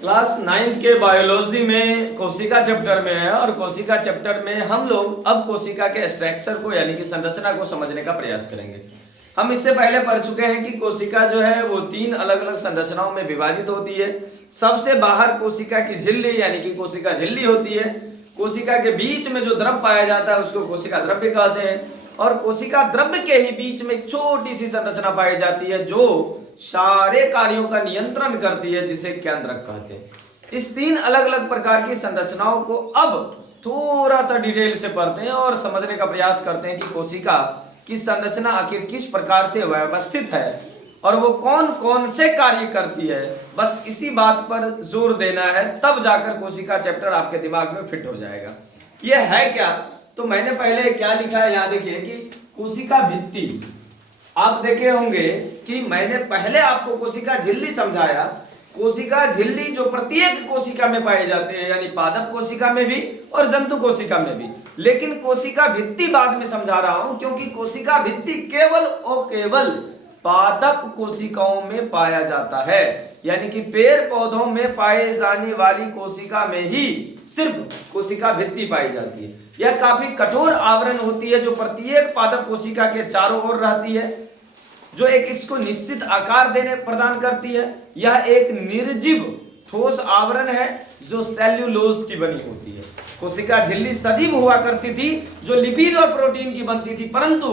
Class 9 के biology में कोशिका चैप्टर में है और कोशिका चैप्टर में हम लोग अब कोशिका के स्ट्रक्चर को यानी कि संरचना को समझने का प्रयास करेंगे। हम इससे पहले पढ़ चुके हैं कि कोशिका जो है वो 3 अलग अलग संरचनाओं में विभाजित होती है। सबसे बाहर कोशिका की झिल्ली यानी कि कोशिका झिल्ली होती है। कोशिका के बीच में जो द्रव पाया जाता है उसको कोशिका द्रव्य कहते हैं और कोशिका द्रव्य के ही बीच में एक छोटी सी संरचना पाई जाती है जो सारे कार्यों का नियंत्रण करती है, जिसे केंद्रक कहते हैं। इस 3 अलग अलग प्रकार की संरचनाओं को अब थोड़ा सा डिटेल से पढ़ते हैं और समझने का प्रयास करते हैं कि कोशिका की संरचना आखिर किस प्रकार से व्यवस्थित है और वो कौन कौन से कार्य करती है। बस इसी बात पर जोर देना है, तब जाकर कोशिका चैप्टर आपके दिमाग में फिट हो जाएगा। ये है क्या, तो मैंने पहले क्या लिखा है यहाँ देखिए कि कोशिका भित्ति। आप देखे होंगे कि मैंने पहले आपको कोशिका झिल्ली समझाया। कोशिका झिल्ली जो प्रत्येक कोशिका में पाई जाती है, यानी पादप कोशिका में भी और जंतु कोशिका में भी। लेकिन कोशिका भित्ति बाद में समझा रहा हूं क्योंकि कोशिका भित्ति केवल और केवल पादप कोशिकाओं में पाया जाता है, यानी कि पेड़ पौधों में पाए जाने वाली कोशिका में ही सिर्फ कोशिका भित्ति पाई जाती है। यह काफी कठोर आवरण होती है जो प्रत्येक पादप कोशिका के चारों ओर रहती है, जो एक इसको निश्चित आकार देने प्रदान करती है। यह एक निर्जीव ठोस आवरण है जो सेल्यूलोज की बनी होती है। कोशिका झिल्ली सजीव हुआ करती थी जो लिपिड और प्रोटीन की बनती थी, परंतु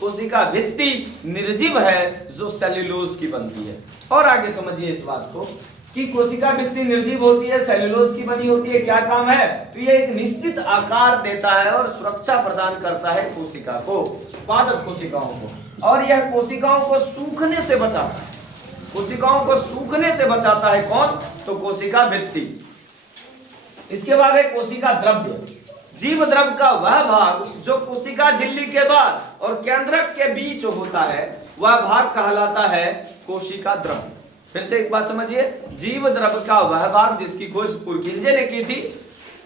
कोशिका भित्ति निर्जीव है जो सेल्यूलोज की बनती है। और आगे समझिए इस बात को कि कोशिका भित्ति निर्जीव होती है, सेल्यूलोज की बनी होती है। क्या काम है, तो यह एक निश्चित आकार देता है और सुरक्षा प्रदान करता है कोशिका को, पादप कोशिकाओं को, और यह कोशिकाओं को सूखने से बचाता है। कोशिकाओं को सूखने से बचाता है कौन, तो कोशिका भित्ति। इसके बाद है कोशिका द्रव्य। जीव द्रव का वह भाग जो कोशिका झिल्ली के बाद और केंद्रक के बीच होता है, वह भाग कहलाता है कोशिका द्रव्य। फिर से एक बात समझिए, जीव द्रव का वह भाग जिसकी खोज पुरकिंजे ने की थी।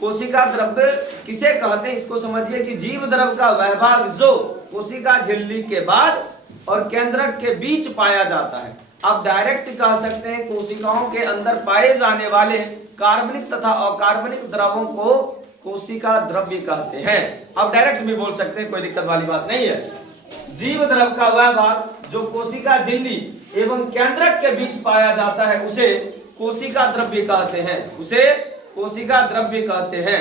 कोशिका द्रव्य किसे कहते हैं, इसको समझिए कि जीव द्रव का वह भाग जो कोशिका झिल्ली के बाद और केंद्रक के बीच पाया जाता है। आप डायरेक्ट कह सकते हैं कोशिकाओं के अंदर पाए जाने वाले कार्बनिक तथा अकार्बनिक द्रवों को कोशिका द्रव्य कहते हैं। आप डायरेक्ट भी बोल सकते हैं, कोई दिक्कत वाली बात नहीं है। जीव द्रव का वह भाग जो कोशिका झिल्ली एवं केंद्रक के बीच पाया जाता है उसे कोशिका द्रव्य कहते हैं, उसे कोशिका द्रव्य कहते हैं।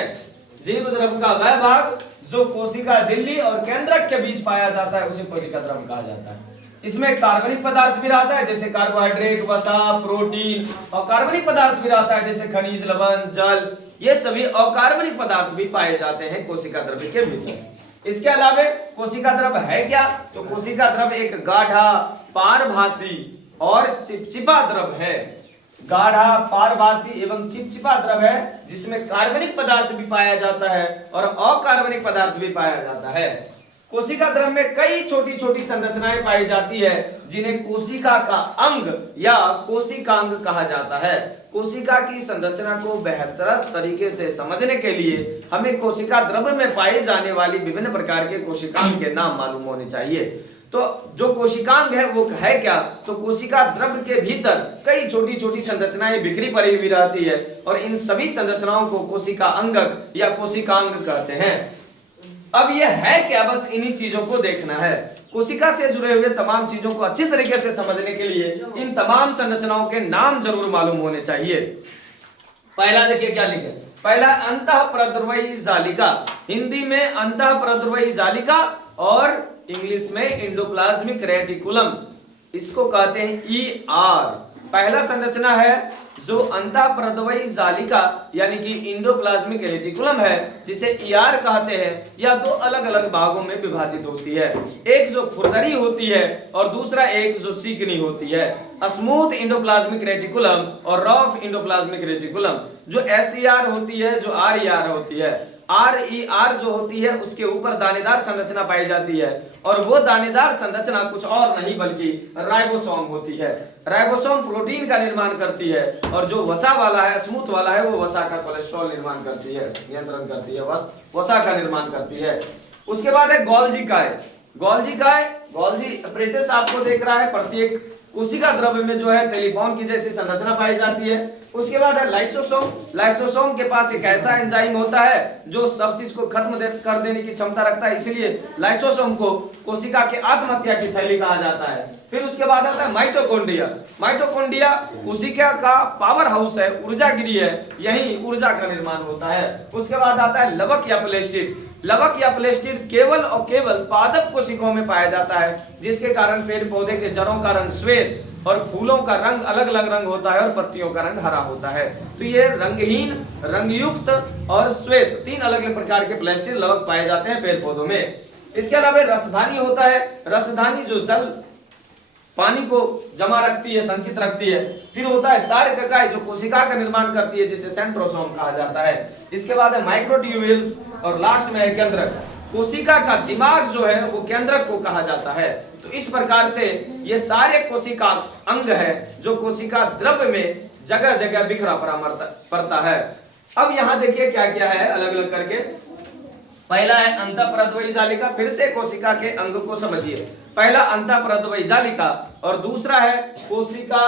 जीव द्रव का वह भाग जो कोशिका झिल्ली और केंद्रक के बीच पाया जाता है उसे कोशिका द्रव्य कहा जाता है। इसमें कार्बनिक पदार्थ भी रहता है जैसे कार्बोहाइड्रेट, वसा, प्रोटीन, और कार्बनिक पदार्थ भी रहता है जैसे खनिज, लवण, जल। ये सभी अकार्बनिक पदार्थ भी पाए जाते हैं कोशिका द्रव्य के भीतर। इसके अलावा कोशिका द्रव्य है क्या, तो कोशिका द्रव्य एक गाढ़ा, पारभासी और चिपचिपा द्रव है। गाढ़ा, पारभासी एवं चिपचिपा द्रव है जिसमें कार्बनिक पदार्थ भी पाया जाता है और अकार्बनिक पदार्थ भी पाया जाता है। कोशिका द्रव में कई छोटी छोटी संरचनाएं पाई जाती है जिन्हें कोशिका का अंग या कोशिकांग कहा जाता है। कोशिका की संरचना को बेहतर तरीके से समझने के लिए हमें कोशिका द्रव में पाए जाने वाली विभिन्न प्रकार के कोशिकांग के नाम मालूम होने चाहिए। तो जो कोशिकांग है वो है क्या, तो कोशिका द्रव के भीतर कई छोटी छोटी संरचनाएं बिखरी पड़ी हुई रहती है और इन सभी संरचनाओं को कोशिका अंगक या कोशिकांग कहते हैं। अब यह है क्या, बस इन्हीं चीजों को देखना है। कोशिका से जुड़े हुए तमाम चीजों को अच्छी तरीके से समझने के लिए इन तमाम संरचनाओं के नाम जरूर मालूम होने चाहिए। पहला देखिए क्या लिखे, पहला अंतःप्रद्रवयी जालिका। हिंदी में अंतःप्रद्रवयी जालिका और इंग्लिश में एंडोप्लाज्मिक रेटिकुलम, इसको कहते हैं ER। पहला संरचना है जो अंतःप्रद्रवयी जालिका यानी कि इंडोप्लाज्मिक रेटिकुलम है, जिसे ER कहते हैं। यह 2 अलग अलग भागों में विभाजित होती है, एक जो खुरदरी होती है और दूसरा एक जो चिकनी होती है। स्मूथ इंडोप्लाज्मिक रेटिकुलम और रफ इंडोप्लाज्मिक रेटिकुलम। जो SER होती है, जो RER होती है। RER जो होती है उसके ऊपर दानेदार संरचना पाई जाती है और वो दानेदार संरचना कुछ और नहीं बल्कि राइबोसोम होती है। राइबोसोम प्रोटीन का निर्माण करती है और जो वसा वाला है, स्मूथ वाला है, वो वसा का कोलेस्ट्रॉल निर्माण करती है, नियंत्रण करती है, वसा का निर्माण करती है। उसके बाद है गोल्जी काय। गोल्जी काय, गोल्जी अपरेटस आपको देख रहा है। प्रत्येक कोशिका द्रव्य में जो है टेलीफोन की जैसी संरचना पाई जाती है। उसके बाद है लाइसोसोम। लाइसोसोम के पास एक ऐसा एंजाइम होता है जो सब चीज को खत्म कर देने की क्षमता रखता है, इसलिए लाइसोसोम को कोशिका के आत्महत्या की थैली कहा जाता है। फिर उसके बाद आता है माइटोकॉन्ड्रिया। माइटोकॉन्ड्रिया कोशिका का पावर हाउस है, ऊर्जागिरी है, यही ऊर्जा का निर्माण होता है। उसके बाद आता है लवक या प्लेस्टिड। लवक या प्लेस्टिड केवल और केवल पादप कोशिकाओं में पाया जाता है, जिसके कारण पेड़ पौधे के जड़ों का रंग श्वेत और फूलों का रंग अलग अलग रंग होता है और पत्तियों का रंग हरा होता है। तो ये रंगहीन, रंगयुक्त और श्वेत तीन अलग अलग प्रकार के प्लास्टिक लवक पाए जाते हैं पेड़ पौधों में। इसके अलावा रसधानी होता है। रसधानी जो जल पानी को जमा रखती है, संचित रखती है। फिर होता है तारककाय जो कोशिका का निर्माण करती है, जिसे सेंट्रोसोम कहा जाता है। इसके बाद है माइक्रोट्यूब्यूल्स और लास्ट में है केंद्रक। कोशिका का दिमाग जो है वो केंद्रक को कहा जाता है। तो इस प्रकार से ये सारे कोशिका अंग है जो कोशिका द्रव्य में जगह जगह बिखरा पड़ता है। अब यहाँ देखिए क्या क्या है अलग अलग करके। पहला है अंतःपरद्वयी जालिका। फिर से कोशिका के अंग को समझिए। पहला अंतःपरद्वयी जालिका और दूसरा है कोशिका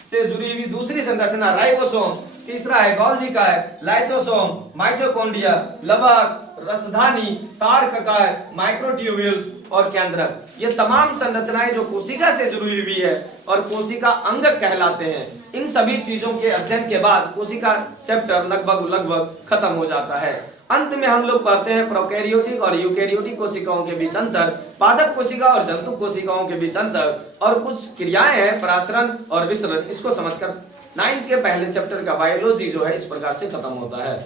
से जुड़ी हुई दूसरी संरचना राइबोसोम। तीसरा है गोल्गी का है लाइसोसोम, माइटोकॉन्ड्रिया, लवक, रसधानी, तारककाय, माइक्रोट्यूब्यूल्स और केंद्रक। ये तमाम संरचनाएं जो कोशिका से जुड़ी हुई है और कोशिका अंग कहलाते हैं। इन सभी चीजों के अध्ययन के बाद कोशिका चैप्टर लगभग खत्म हो जाता है। अंत में हम लोग पढ़ते हैं प्रोकैरियोटिक और यूकैरियोटिक कोशिकाओं के बीच अंतर, पादप कोशिका और जंतु कोशिकाओं के बीच अंतर और कुछ क्रियाएं हैं परासरण और विसरण। इसको समझकर 9th के पहले चैप्टर का बायोलॉजी जो है इस प्रकार से खत्म होता है।